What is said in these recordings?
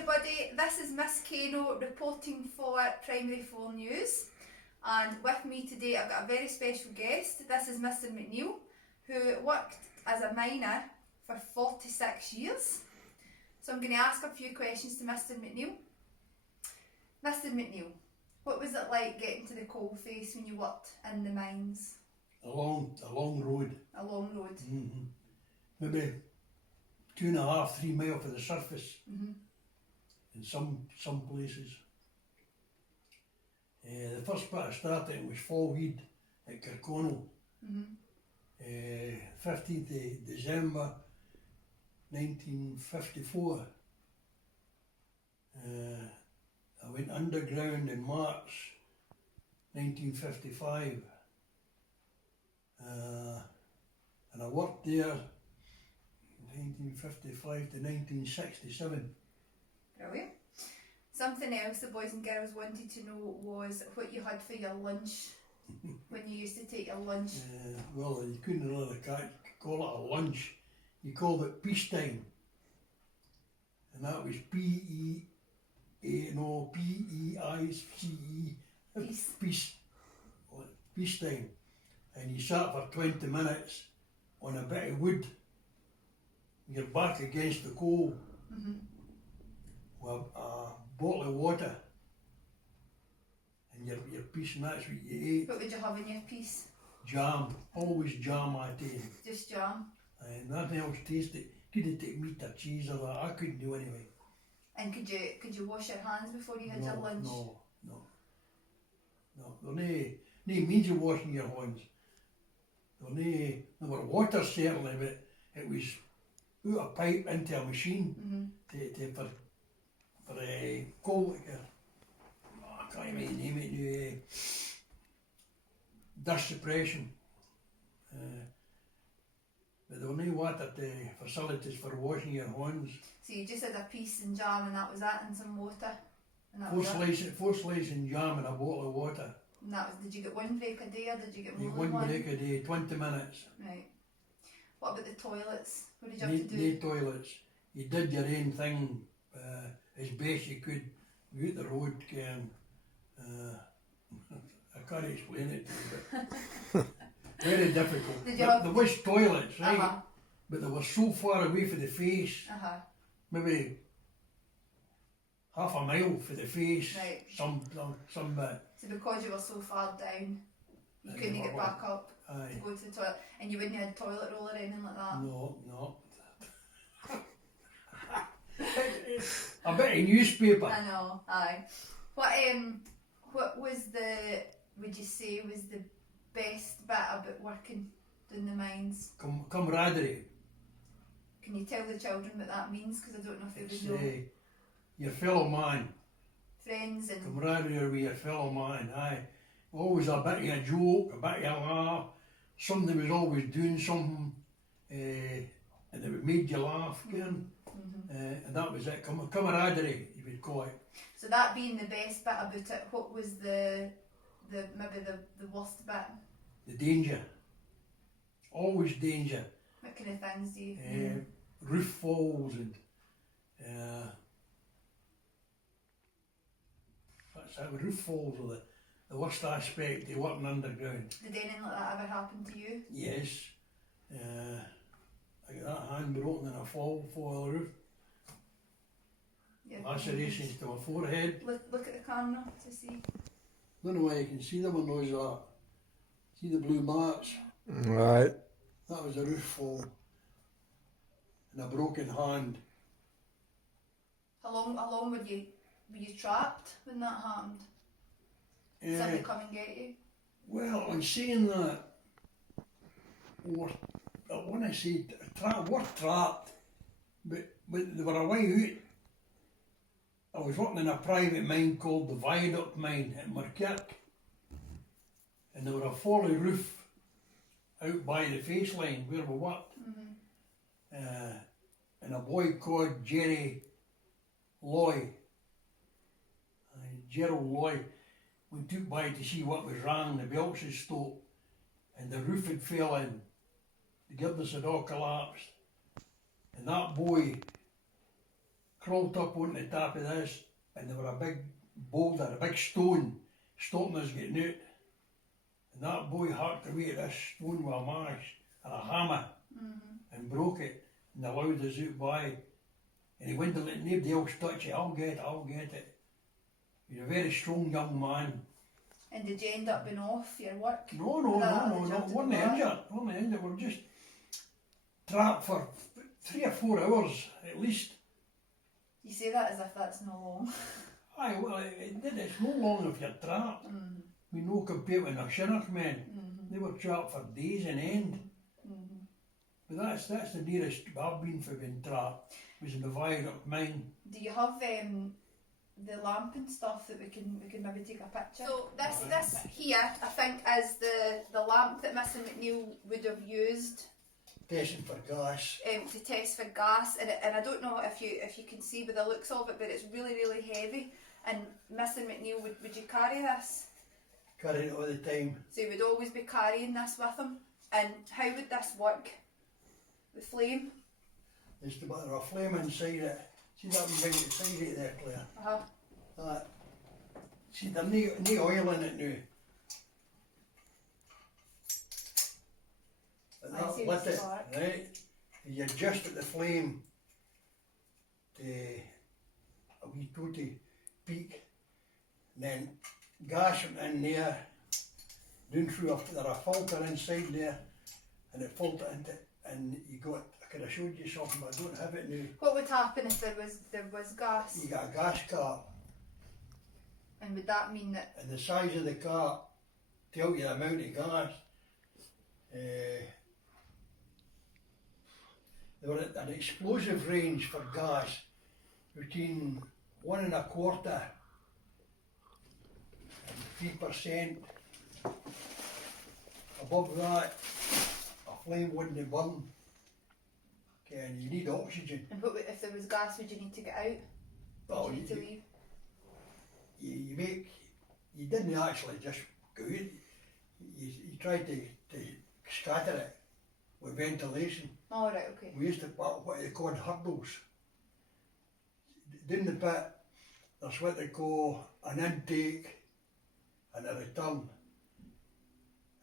everybody, this is Miss Cano reporting for Primary 4 News, and with me today I've got a very special guest. This is Mr McNeil, who worked as a miner for 46 years. So I'm going to ask a few questions to Mr McNeil. Mr McNeil, what was it like getting to the coalface when you worked in the mines? A long road. A long road. Mm-hmm. Maybe 2.5, 3 miles for the surface. Mm-hmm. In some places. The first bit I started was fall weed at Cano. Mm-hmm. 15th of December 1954. I went underground in March 1955. And I worked there 1955 to 1967. Brilliant. Something else the boys and girls wanted to know was what you had for your lunch when you used to take your lunch. Well, you couldn't really call it a lunch. You called it peacetime. And that was P-E-A-C-E. Peace. Peacetime. And you sat for 20 minutes on a bit of wood. Your back against the coal. Mm-hmm. With a bottle of water. And your piece, and that's what you ate. What would you have in your piece? Jam. Always jam I take. Just jam? And nothing else tasted. Couldn't take meat or cheese or that. I couldn't do anyway. And could you wash your hands before you had your lunch? No. There no means of washing your hands. There were water certainly, but it was out a pipe into a machine. Mm-hmm. for coal. I can't even name it now. Dust suppression. But there were no water facilities for washing your hands. So you just had a piece and jam and that was that, and some water? And that Four slices and jam and a bottle of water. And that was, did you get one break a day or did you get more One than one? break a day, 20 minutes. Right. What about the toilets? What did you have to do? No toilets. You did your own thing as best you could. You out the road, I can't explain it to you, but very difficult. There was toilets, right? Uh-huh. But they were so far away from the face. Uh-huh. Maybe half a mile for the face. Right. Some bit. So because you were so far down, you couldn't get back up to go to the toilet, and you wouldn't have a toilet roll or anything like that? No. A bit of newspaper. I know, aye. What was would you say was the best bit about working in the mines? Camaraderie. Can you tell the children what that means? Because I don't know if they would know. Your fellow man. Friends and... Camaraderie with your fellow man, aye. Always a bit of a joke, a bit of a laugh. Somebody was always doing something and it made you laugh again. Mm-hmm. And that was it, camaraderie, you would call it. So that being the best bit about it, what was maybe the worst bit? The danger. Always danger. What kind of things do you roof falls and that's how roof falls are the worst aspect of working underground. Did anything like that ever happen to you? Yes. I got that hand broken in a fall the roof. Yeah. Lacerations to my forehead. Look at the camera to see. Don't know why you can see them on those see the blue marks? Right. That was a roof fall. And a broken hand. How long were you trapped when that happened? Somebody come and get you? Well, on saying that, I want to say we're trapped, but they were a way out. I was working in a private mine called the Viaduct Mine at Markirk, and there were a folly roof out by the face line where we worked. Mm-hmm. And a boy called Jerry Loy, Gerald Loy, we took by to see what was wrong. The belts had stopped and the roof had fell in. The girders had all collapsed. And that boy crawled up on the top of this, and there were a big boulder, a big stone, stopping us getting out. And that boy hacked away at this stone with a mash and a hammer and broke it and allowed us out by. And he went to let nobody else touch it. I'll get it. He's a very strong young man. And did you end up being off your work? No, wasn't injured. We were just trapped for 3 or 4 hours at least. You say that as if that's no long. Aye, well, it's no long if you're trapped. We know compared with the sheriff men. They were trapped for days on end. But that's the nearest I've been for being trapped, was in the viaduct mine. Do you have the lamp and stuff that we can maybe take a picture? So this here, I think, is the lamp that Mr. McNeil would have used. Testing for gas. To test for gas, and I don't know if you can see by the looks of it, but it's really, really heavy. And Mr. McNeil, would you carry this? Carry it all the time. So you would always be carrying this with him. And how would this work? The flame? There's a flame inside it. See that one right inside it there, Claire? See, there's no oil in it now. And that lit it, right? You adjust the flame to a wee totty peak, and then gas went in there, down through a filter inside there, and it filtered into, and you got, I could have showed you something, but I don't have it now. What would happen if there was gas? You got a gas cap. And would that mean that? And the size of the cap tell you the amount of gas. There were an explosive range for gas between 1.25% and 3%. Above that, a flame wouldn't burn. Okay, and you need oxygen. And what, if there was gas, would you need to get out? Would you need to leave? You didn't actually just go out. You tried to scatter it with ventilation. Oh, right, okay. We used to put what they called hurdles. Down the pit, there's what they call an intake and a return.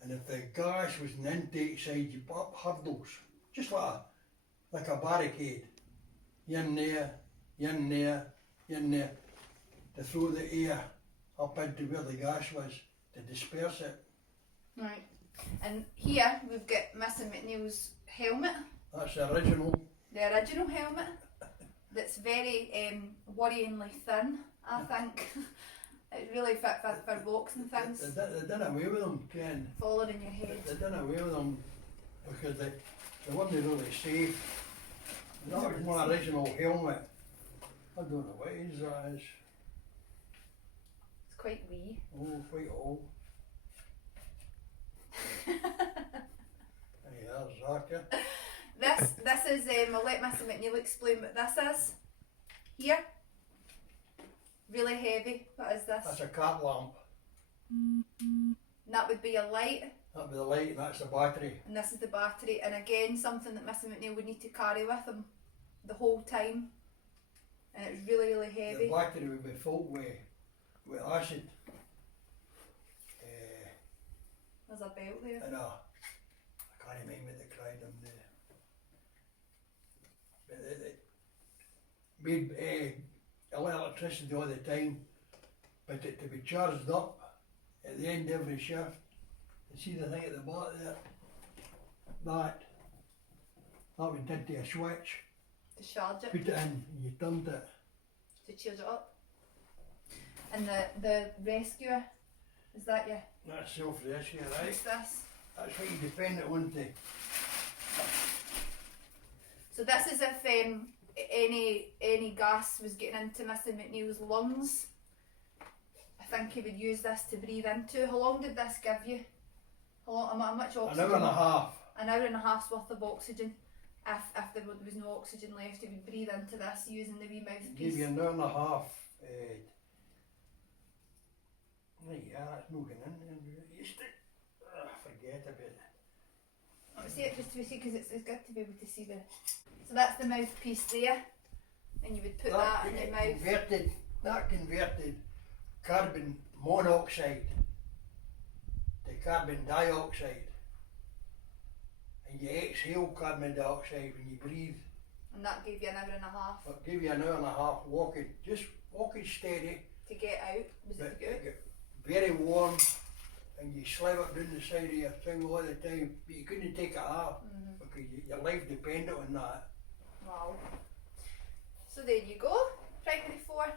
And if the gas was in the intake side, you put up hurdles, just like a barricade. In there, in there, in there, to throw the air up into where the gas was, to disperse it. Right. And here we've got Mr. McNeil's helmet. That's the original. The original helmet. That's very worryingly thin, I think. It's really fit for walks and things. They done away with them, Ken. Falling in your head. They done away with them because they weren't really safe. That was my original helmet. I don't know what age that is. It's quite wee. Oh, quite old. Yeah, Zaka. This is, I'll let Mr. McNeil explain what this is. Here. Really heavy. What is this? That's a cat lamp. And that would be a light. That'd be the light and that's the battery. And this is the battery. And again, something that Mr. McNeil would need to carry with him the whole time. And it's really, really heavy. The battery would be filled with acid. There's a belt there. And I can't remember what they cried them there. But they made electricity all the time, but it to be charged up at the end of every shift. You see the thing at the bottom there? That went into a switch. To charge it. Put it in and you turned it. To charge it up. And the rescuer, is that your? That's self-rescue, right? What's this? That's what you depend it on to. So this is if any gas was getting into Mr. McNeil's lungs. I think he would use this to breathe into. How long did this give you? How much oxygen? An hour and a half. An hour and a half's worth of oxygen. If there was no oxygen left, he would breathe into this using the wee mouthpiece. Give you an hour and a half. Yeah, that's no getting in there. Forget about it. I'll see it just to see because it's good to be able to see the. So that's the mouthpiece there. and you would put that in your mouth. That converted carbon monoxide to carbon dioxide, and you exhale carbon dioxide when you breathe. And that gave you an hour and a half. It gave you an hour and a half walking, just walking steady. To get out, was it good? Get very warm, and you slide it down the side of your tongue all the time, but you couldn't take it off because your life depended on that. Wow. So there you go, Primary 4.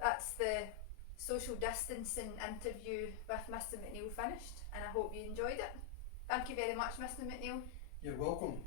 That's the social distancing interview with Mr. McNeil finished, and I hope you enjoyed it. Thank you very much, Mr. McNeil. You're welcome.